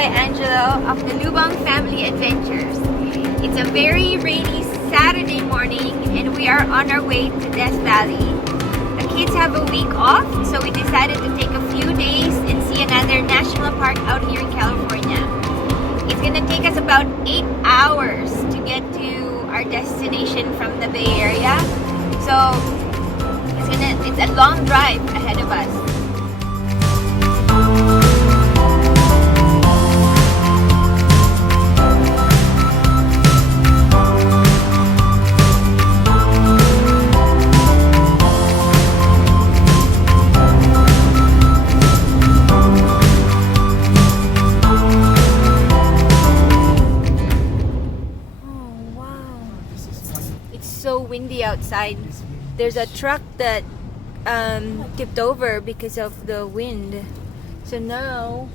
Angelo of the Lubang Family Adventures. It's a very rainy Saturday morning and we are on our way to Death Valley. The kids have a week off, so we decided to take a few days and see another national park out here in California. It's gonna take us about 8 hours to get to our destination from the Bay Area. So it's a long drive ahead of us. So windy outside. There's a truck that tipped over because of the wind. So now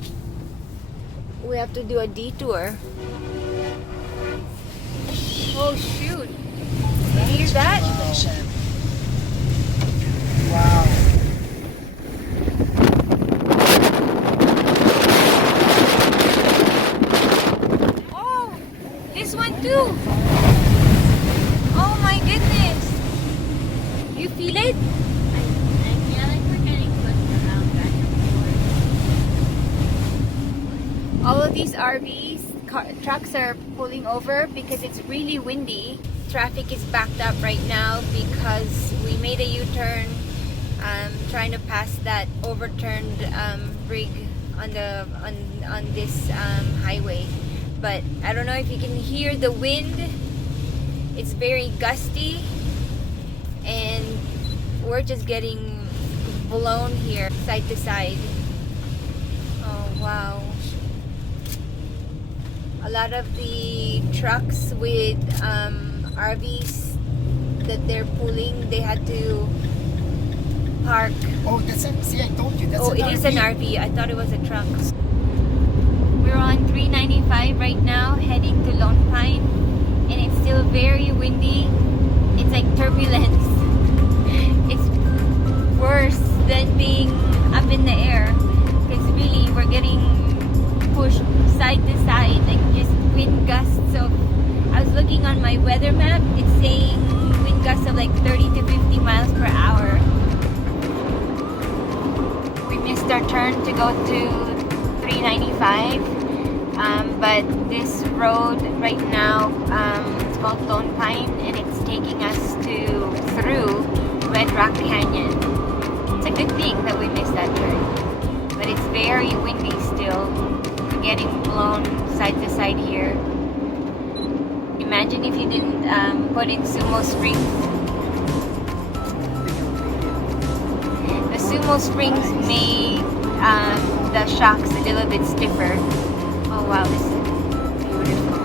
we have to do a detour. Oh shoot! You hear that? Wow. Oh, this one too. Oh my goodness! You feel it? I feel like we're getting pushed around back and forth. All of these RVs, trucks are pulling over because it's really windy. Traffic is backed up right now because we made a U-turn trying to pass that overturned rig on this highway. But I don't know if you can hear the wind. It's very gusty and we're just getting blown here side to side. Oh wow. A lot of the trucks with RVs that they're pulling, they had to park. Oh, that's it. See, I told you. That's Oh, it is an RV. I thought it was a truck. We're on 395 right now, heading to Lone Pine. And it's still very windy. It's like turbulence. It's worse than being up in the air because really we're getting pushed side to side, like just wind gusts of, I was looking on my weather map, it's saying wind gusts of like 30 to 50 miles per hour. We missed our turn to go to 395. But this road right now, it's called Lone Pine and it's taking us through Red Rock Canyon. It's a good thing that we missed that turn, but it's very windy still. We're getting blown side to side here. Imagine if you didn't put in sumo springs. The sumo springs made the shocks a little bit stiffer. Oh wow, this is beautiful.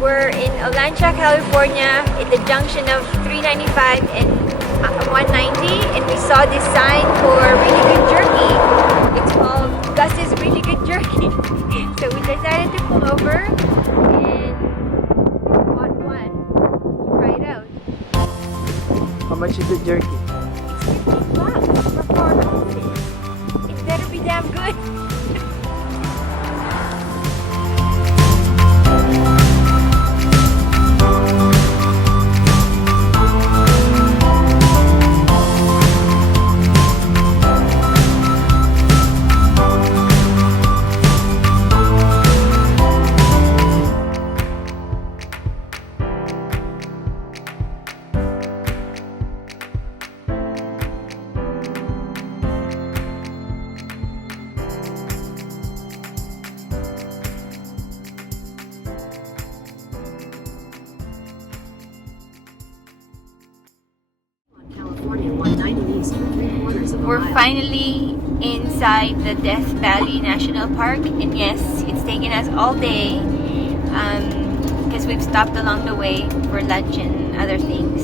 We're in Olancha, California, at the junction of 395 and 190, and we saw this sign for really good jerky. It's called Gus's Really Good Jerky. So we decided to pull over and bought one to try it out. How much is the jerky? It's $15 for 4 ounces. It better be damn good. We're finally inside the Death Valley National Park, and yes, it's taken us all day because we've stopped along the way for lunch and other things.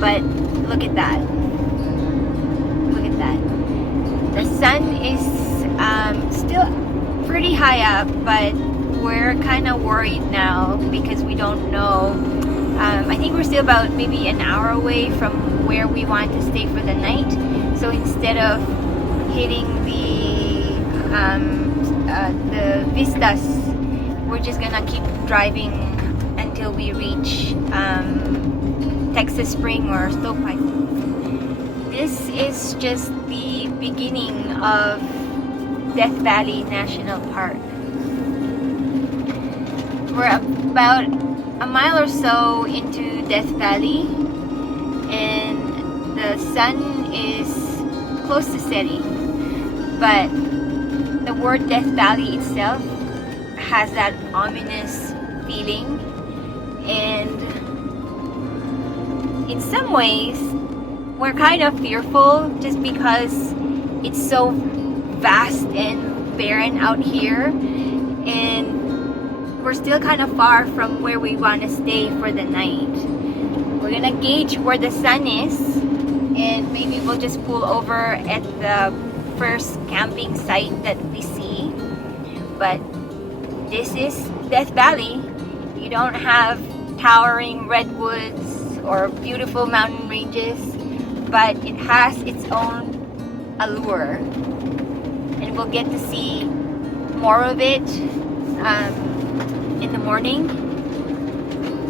But look at that. Look at that. The sun is Still pretty high up, but we're kind of worried now because we don't know. I think we're still about maybe an hour away from where we want to stay for the night. So instead of hitting the vistas, we're just gonna keep driving until we reach Texas Spring or Stovepipe. This is just the beginning of Death Valley National Park. We're about a mile or so into Death Valley, and the sun is close to setting, but the word Death Valley itself has that ominous feeling, and in some ways we're kind of fearful just because it's so vast and barren out here, and we're still kind of far from where we want to stay for the night. We're gonna gauge where the sun is, and maybe we'll just pull over at the first camping site that we see. But this is Death Valley. You don't have towering redwoods or beautiful mountain ranges, but it has its own allure, and we'll get to see more of it in the morning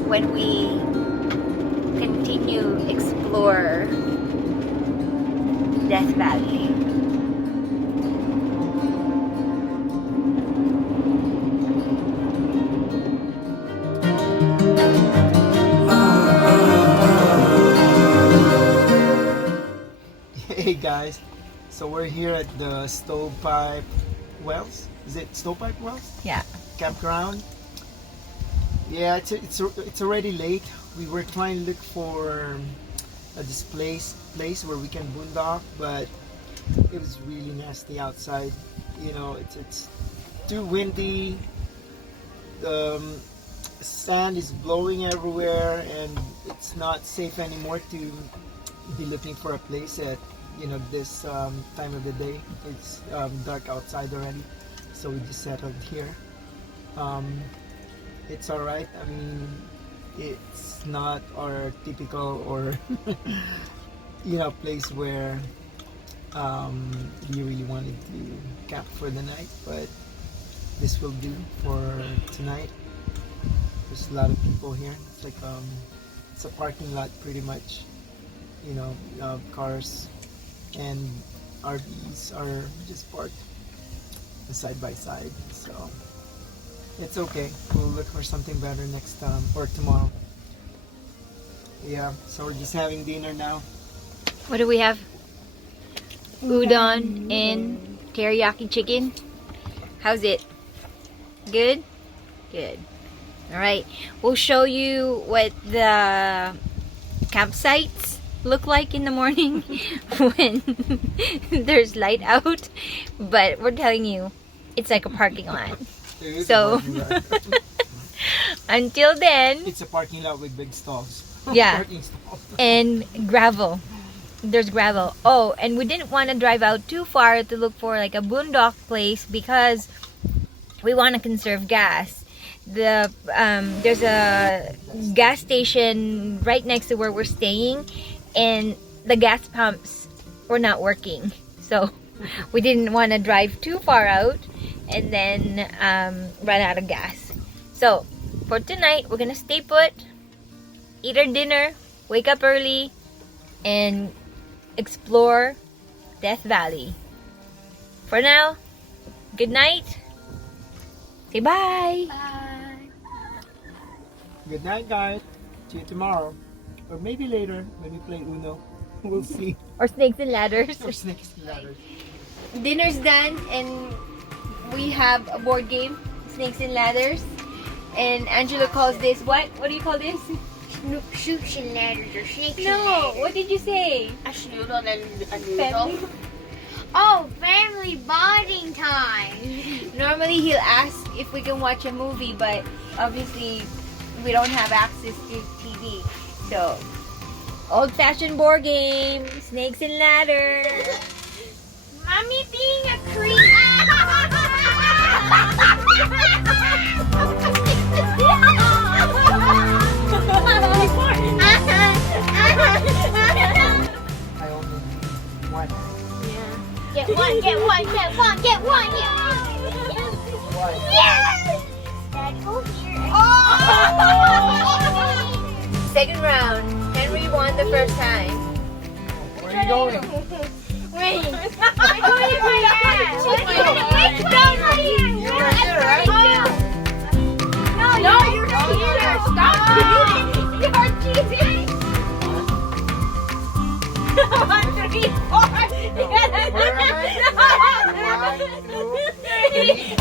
when we continue explore Death Valley. Hey guys, so we're here at the Stovepipe Wells. Is it Stovepipe Wells? Yeah. Campground. Yeah, it's already late. We were trying to look for this place where we can boondock, but it was really nasty outside. You know, it's too windy. The sand is blowing everywhere, and it's not safe anymore to be looking for a place at this time of the day. It's dark outside already, so we just settled here. It's alright. I mean, it's not our typical or place where we really wanted to camp for the night, but this will do for tonight. There's a lot of people here. It's like it's a parking lot pretty much. Cars and RVs are just parked side by side, so it's okay. We'll look for something better next time or tomorrow. Yeah, so we're just having dinner now. What do we have? Udon and teriyaki chicken. How's it? Good? Good. Alright, we'll show you what the campsites look like in the morning when there's light out, but we're telling you it's like a parking lot. So until then, it's a parking lot with big stalls. Yeah. Parking stalls. And gravel. There's gravel. Oh, and we didn't want to drive out too far to look for like a boondock place because we want to conserve gas. There's a gas station right next to where we're staying, and the gas pumps were not working, so we didn't want to drive too far out and then run out of gas. So for tonight, we're gonna stay put, eat our dinner, wake up early, and explore Death Valley. For now, good night. Say bye. Bye. Good night, guys. See you tomorrow, or maybe later when we play Uno. We'll see. Or snakes and ladders. Or snakes and ladders. Dinner's done, and we have a board game, Snakes and Ladders. And Angela calls this what? What do you call this? Shoots and ladders or snakes and No, ladders. what did you say? A noodle and a Family? noodle. Oh, family bonding time. Normally he'll ask if we can watch a movie, but obviously we don't have access to TV. So, old-fashioned board game, Snakes and Ladders. Mommy being a creep. I only need one. Get one, get one, get one, get one, get one. One. Yes! Dad, go here. Second round. Henry won the first time. Where are you going? Wait. I'm going in my ass. Wait, down right here. You're right here, right? No, you're here. Stop cheating. You're cheating. 1, 3, 4. Where am I? 1, 2, 3.